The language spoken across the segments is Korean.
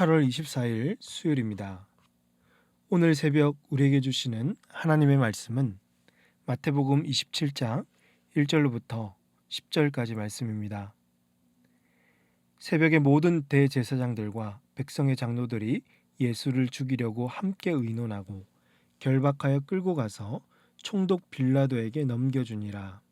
8월 24일 수요일입니다. 오늘 새벽 우리에게 주시는 하나님의 말씀은 마태복음 27장 1절로부터 10절까지 말씀입니다. 새벽에 모든 대제사장들과 백성의 장로들이 예수를 죽이려고 함께 의논하고 결박하여 끌고 가서 총독 빌라도에게 넘겨주니라.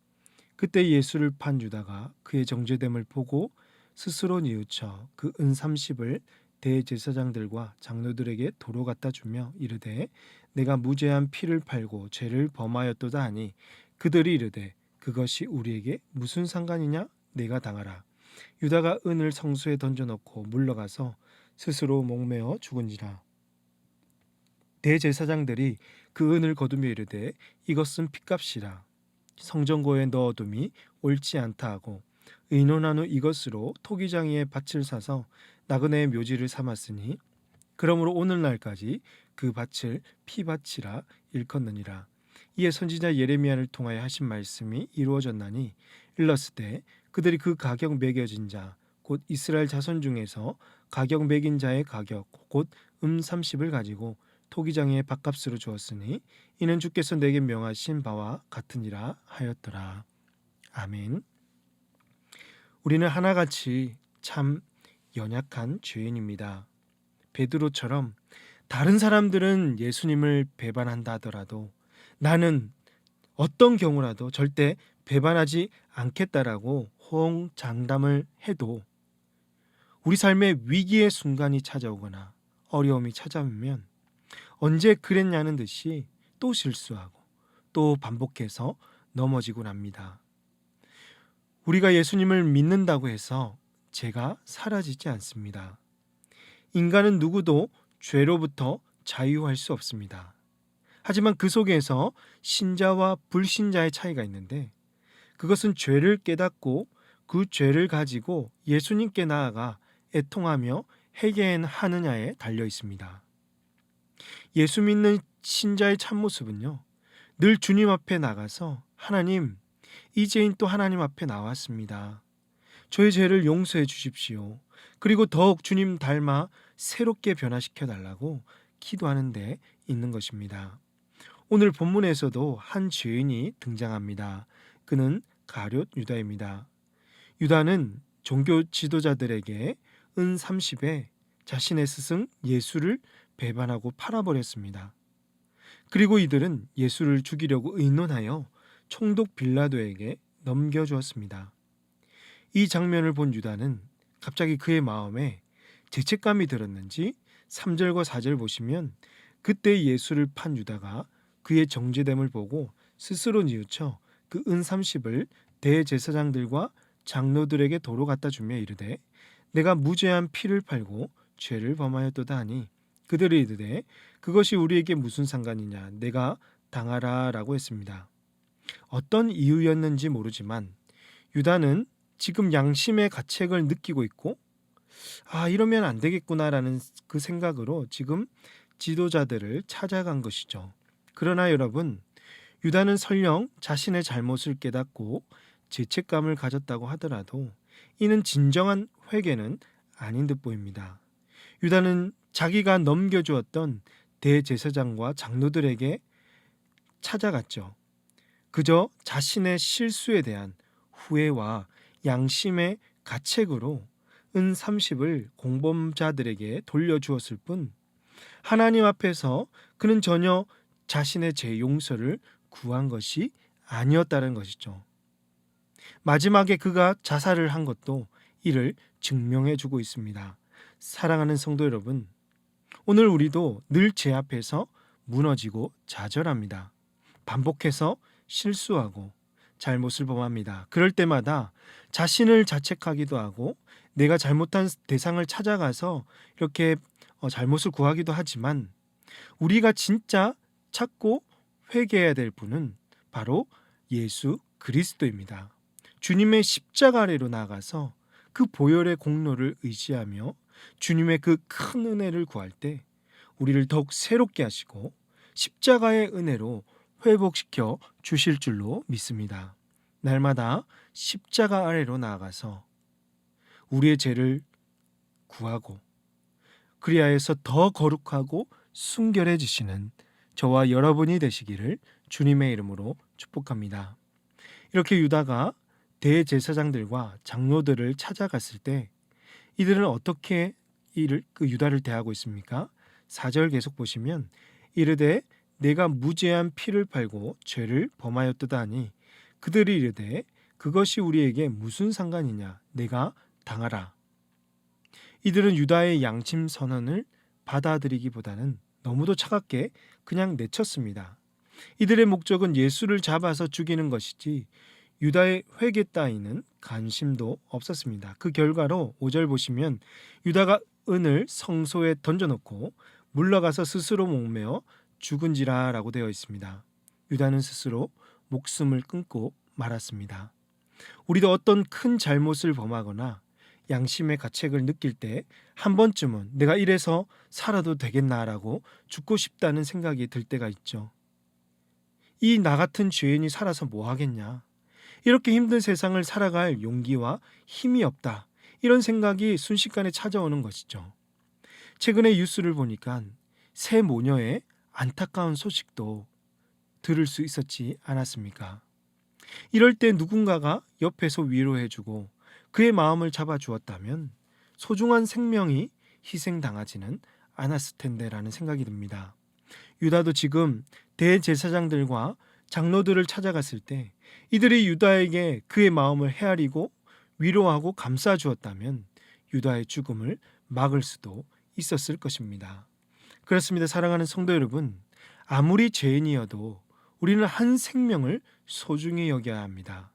그때 예수를 판 유다가 그의 정죄됨을 보고 스스로 뉘우쳐 그 은 30을 대제사장들과 장로들에게 도로 갖다 주며 이르되 내가 무죄한 피를 팔고 죄를 범하였도다 하니 그들이 이르되 그것이 우리에게 무슨 상관이냐 내가 당하라. 유다가 은을 성수에 던져놓고 물러가서 스스로 목매어 죽은지라. 대제사장들이 그 은을 거두며 이르되 이것은 핏값이라. 성전고에 넣어둠이 옳지 않다 하고 의논한 후 이것으로 토기장이의 밭을 사서 나그네의 묘지를 삼았으니 그러므로 오늘날까지 그 밭을 피밭이라 일컫느니라. 이에 선지자 예레미야를 통하여 하신 말씀이 이루어졌나니 일렀을 때 그들이 그 가격 매겨진 자 곧 이스라엘 자손 중에서 가격 매긴 자의 가격 곧 30을 가지고 토기장의 밭값으로 주었으니 이는 주께서 내게 명하신 바와 같으니라 하였더라. 아멘. 우리는 하나같이 참 연약한 죄인입니다. 베드로처럼 다른 사람들은 예수님을 배반한다 하더라도 나는 어떤 경우라도 절대 배반하지 않겠다라고 호언장담을 해도 우리 삶에 위기의 순간이 찾아오거나 어려움이 찾아오면 언제 그랬냐는 듯이 또 실수하고 또 반복해서 넘어지곤 합니다. 우리가 예수님을 믿는다고 해서 죄가 사라지지 않습니다. 인간은 누구도 죄로부터 자유할 수 없습니다. 하지만 그 속에서 신자와 불신자의 차이가 있는데 그것은 죄를 깨닫고 그 죄를 가지고 예수님께 나아가 애통하며 회개하느냐에 달려 있습니다. 예수 믿는 신자의 참모습은요, 늘 주님 앞에 나가서 하나님, 이 죄인 또 하나님 앞에 나왔습니다. 저의 죄를 용서해 주십시오. 그리고 더욱 주님 닮아 새롭게 변화시켜 달라고 기도하는 데 있는 것입니다. 오늘 본문에서도 한 죄인이 등장합니다. 그는 가룟 유다입니다. 유다는 종교 지도자들에게 은 30에 자신의 스승 예수를 배반하고 팔아버렸습니다. 그리고 이들은 예수를 죽이려고 의논하여 총독 빌라도에게 넘겨주었습니다. 이 장면을 본 유다는 갑자기 그의 마음에 죄책감이 들었는지 3절과 4절 보시면 그때 예수를 판 유다가 그의 정죄됨을 보고 스스로 뉘우쳐 그 은 30을 대제사장들과 장로들에게 도로 갖다 주며 이르되 내가 무죄한 피를 팔고 죄를 범하였도다 하니 그들이 이르되 그것이 우리에게 무슨 상관이냐 내가 당하라 라고 했습니다. 어떤 이유였는지 모르지만 유다는 지금 양심의 가책을 느끼고 있고 이러면 안 되겠구나라는 그 생각으로 지금 지도자들을 찾아간 것이죠. 그러나 여러분, 유다는 설령 자신의 잘못을 깨닫고 죄책감을 가졌다고 하더라도 이는 진정한 회개는 아닌 듯 보입니다. 유다는 자기가 넘겨주었던 대제사장과 장로들에게 찾아갔죠. 그저 자신의 실수에 대한 후회와 양심의 가책으로 은 30을 공범자들에게 돌려주었을 뿐 하나님 앞에서 그는 전혀 자신의 죄 용서를 구한 것이 아니었다는 것이죠. 마지막에 그가 자살을 한 것도 이를 증명해 주고 있습니다. 사랑하는 성도 여러분, 오늘 우리도 늘 죄 앞에서 무너지고 좌절합니다. 반복해서 실수하고 잘못을 범합니다. 그럴 때마다 자신을 자책하기도 하고 내가 잘못한 대상을 찾아가서 이렇게 잘못을 구하기도 하지만 우리가 진짜 찾고 회개해야 될 분은 바로 예수 그리스도입니다. 주님의 십자가 아래로 나아가서 그 보혈의 공로를 의지하며 주님의 그 큰 은혜를 구할 때 우리를 더욱 새롭게 하시고 십자가의 은혜로 회복시켜 주실 줄로 믿습니다. 날마다 십자가 아래로 나아가서 우리의 죄를 구하고 그리하여서 더 거룩하고 순결해지시는 저와 여러분이 되시기를 주님의 이름으로 축복합니다. 이렇게 유다가 대제사장들과 장로들을 찾아갔을 때 이들은 어떻게 유다를 대하고 있습니까? 4절 계속 보시면 이르되 내가 무죄한 피를 팔고 죄를 범하였도다 하니 그들이 이르되 그것이 우리에게 무슨 상관이냐 내가 당하라. 이들은 유다의 양심 선언을 받아들이기보다는 너무도 차갑게 그냥 내쳤습니다. 이들의 목적은 예수를 잡아서 죽이는 것이지 유다의 회개 따위는 관심도 없었습니다. 그 결과로 5절 보시면 유다가 은을 성소에 던져놓고 물러가서 스스로 목매어 죽은지라 라고 되어 있습니다. 유다는 스스로 목숨을 끊고 말았습니다. 우리도 어떤 큰 잘못을 범하거나 양심의 가책을 느낄 때 한 번쯤은 내가 이래서 살아도 되겠나라고 죽고 싶다는 생각이 들 때가 있죠. 이 나 같은 죄인이 살아서 뭐 하겠냐? 이렇게 힘든 세상을 살아갈 용기와 힘이 없다. 이런 생각이 순식간에 찾아오는 것이죠. 최근에 뉴스를 보니까 새 모녀의 안타까운 소식도 들을 수 있었지 않았습니까? 이럴 때 누군가가 옆에서 위로해주고 그의 마음을 잡아주었다면 소중한 생명이 희생당하지는 않았을 텐데라는 생각이 듭니다. 유다도 지금 대제사장들과 장로들을 찾아갔을 때 이들이 유다에게 그의 마음을 헤아리고 위로하고 감싸주었다면 유다의 죽음을 막을 수도 있었을 것입니다. 그렇습니다. 사랑하는 성도 여러분, 아무리 죄인이어도 우리는 한 생명을 소중히 여겨야 합니다.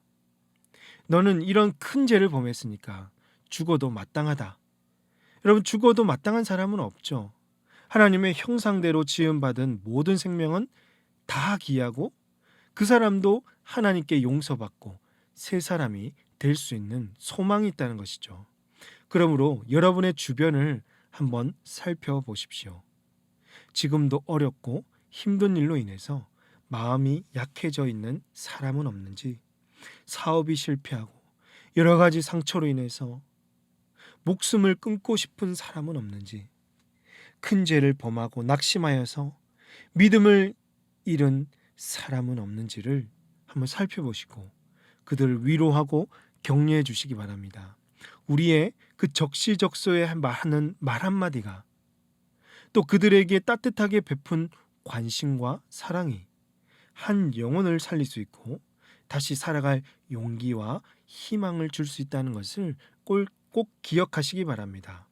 너는 이런 큰 죄를 범했으니까 죽어도 마땅하다. 여러분, 죽어도 마땅한 사람은 없죠. 하나님의 형상대로 지음받은 모든 생명은 다 귀하고 그 사람도 하나님께 용서받고 새 사람이 될 수 있는 소망이 있다는 것이죠. 그러므로 여러분의 주변을 한번 살펴보십시오. 지금도 어렵고 힘든 일로 인해서 마음이 약해져 있는 사람은 없는지, 사업이 실패하고 여러 가지 상처로 인해서 목숨을 끊고 싶은 사람은 없는지, 큰 죄를 범하고 낙심하여서 믿음을 잃은 사람은 없는지를 한번 살펴보시고 그들을 위로하고 격려해 주시기 바랍니다. 우리의 그 적시적소에 하는 말 한마디가 또 그들에게 따뜻하게 베푼 관심과 사랑이 한 영혼을 살릴 수 있고 다시 살아갈 용기와 희망을 줄 수 있다는 것을 꼭 기억하시기 바랍니다.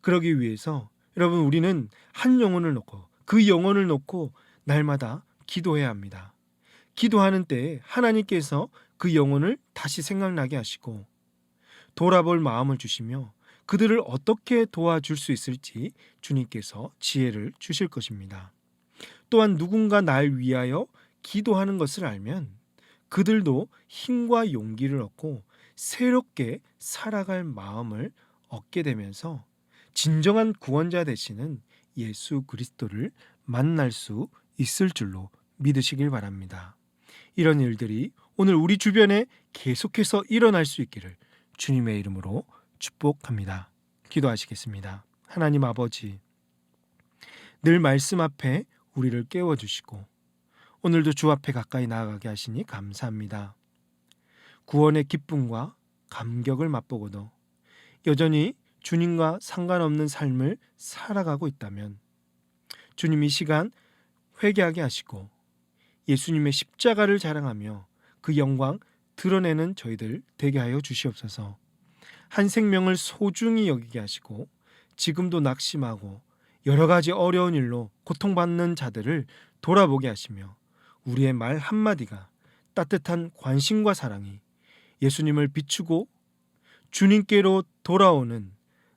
그러기 위해서 여러분, 우리는 한 영혼을 놓고 그 영혼을 놓고 날마다 기도해야 합니다. 기도하는 때에 하나님께서 그 영혼을 다시 생각나게 하시고 돌아볼 마음을 주시며 그들을 어떻게 도와줄 수 있을지 주님께서 지혜를 주실 것입니다. 또한 누군가 날 위하여 기도하는 것을 알면 그들도 힘과 용기를 얻고 새롭게 살아갈 마음을 얻게 되면서 진정한 구원자 되시는 예수 그리스도를 만날 수 있을 줄로 믿으시길 바랍니다. 이런 일들이 오늘 우리 주변에 계속해서 일어날 수 있기를 주님의 이름으로 축복합니다. 기도하시겠습니다. 하나님 아버지, 늘 말씀 앞에 우리를 깨워주시고 오늘도 주 앞에 가까이 나아가게 하시니 감사합니다. 구원의 기쁨과 감격을 맛보고도 여전히 주님과 상관없는 삶을 살아가고 있다면 주님 이 시간 회개하게 하시고 예수님의 십자가를 자랑하며 그 영광 드러내는 저희들 되게 하여 주시옵소서. 한 생명을 소중히 여기게 하시고 지금도 낙심하고 여러 가지 어려운 일로 고통받는 자들을 돌아보게 하시며 우리의 말 한마디가 따뜻한 관심과 사랑이 예수님을 비추고 주님께로 돌아오는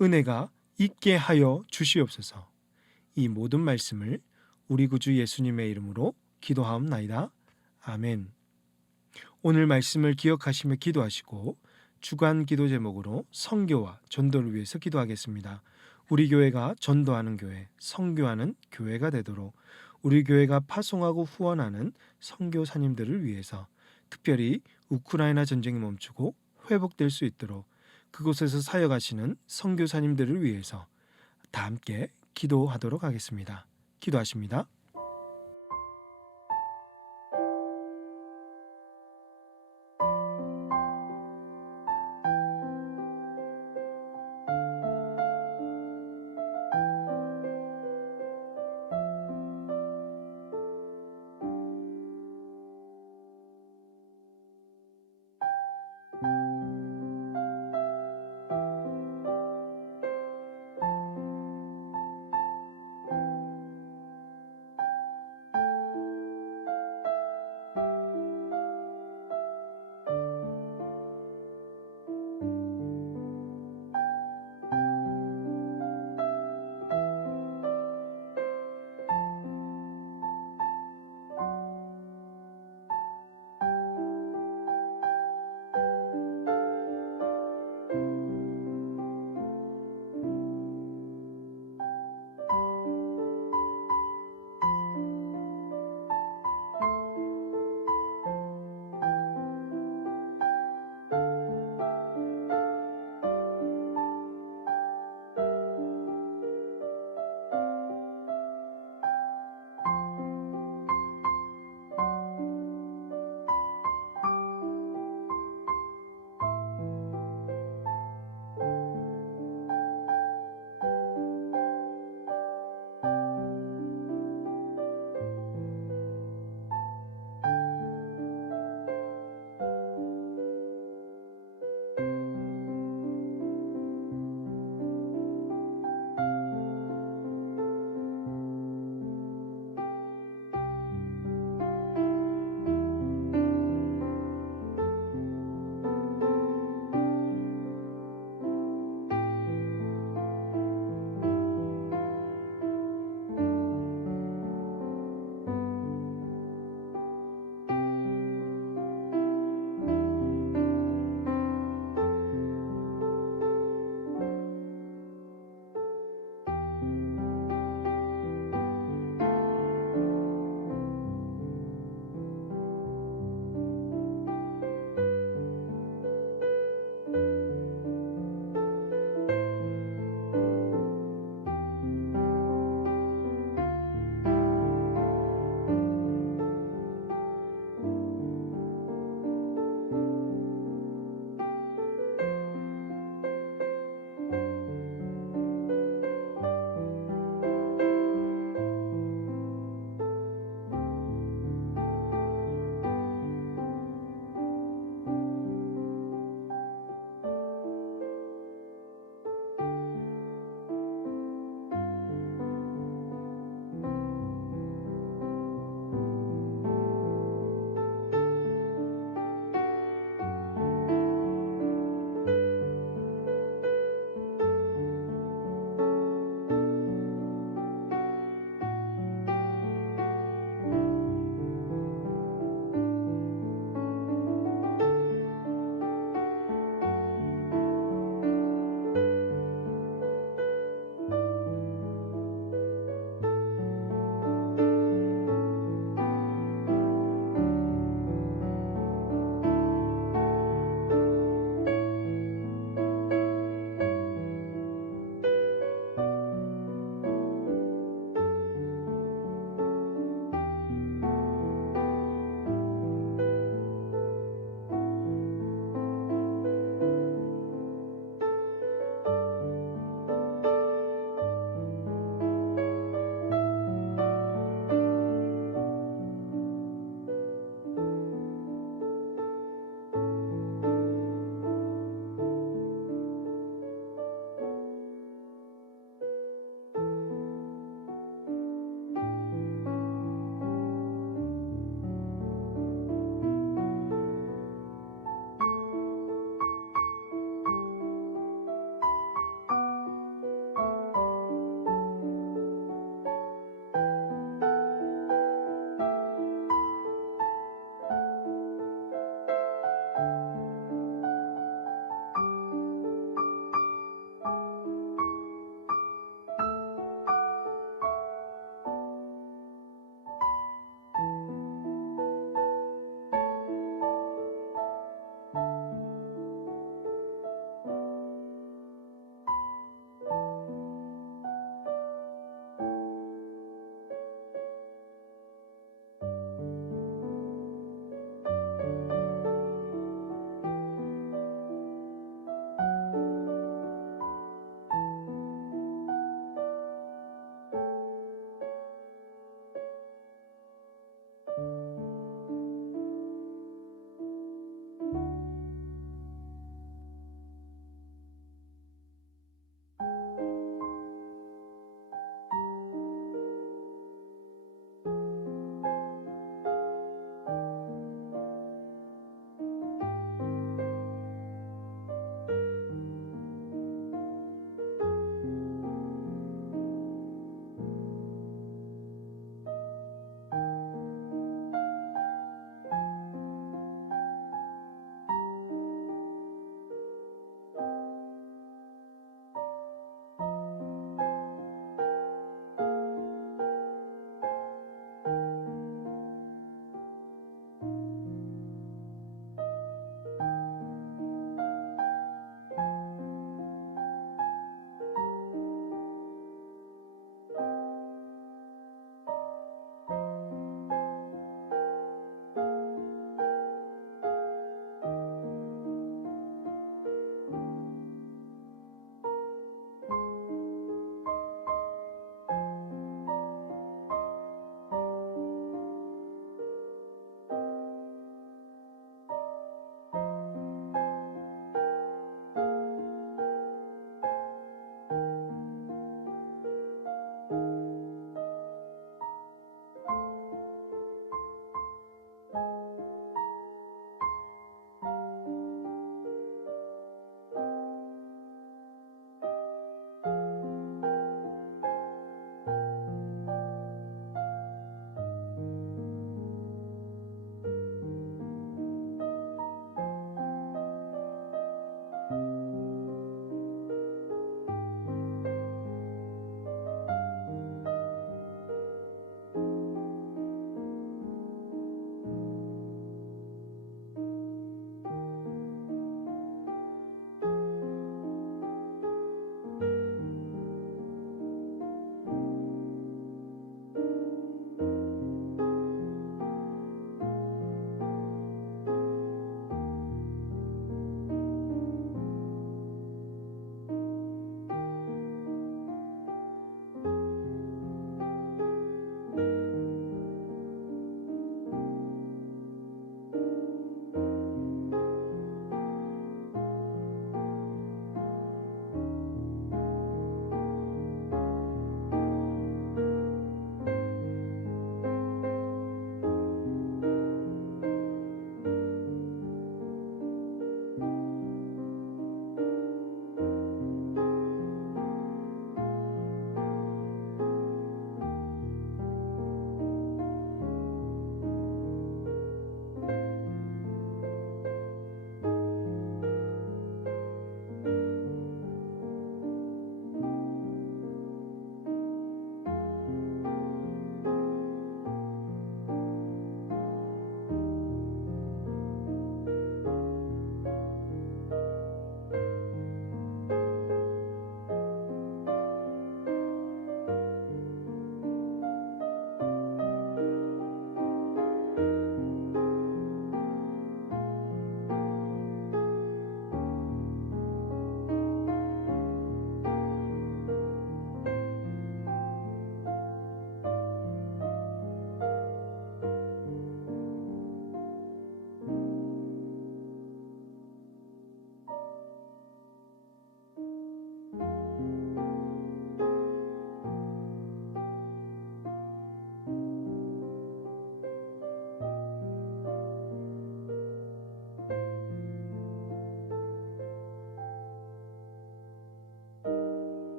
은혜가 있게 하여 주시옵소서. 이 모든 말씀을 우리 구주 예수님의 이름으로 기도하옵나이다. 아멘. 오늘 말씀을 기억하시며 기도하시고 주간 기도 제목으로 선교와 전도를 위해서 기도하겠습니다. 우리 교회가 전도하는 교회, 선교하는 교회가 되도록 우리 교회가 파송하고 후원하는 선교사님들을 위해서 특별히 우크라이나 전쟁이 멈추고 회복될 수 있도록 그곳에서 사역하시는 선교사님들을 위해서 다 함께 기도하도록 하겠습니다. 기도하십니다.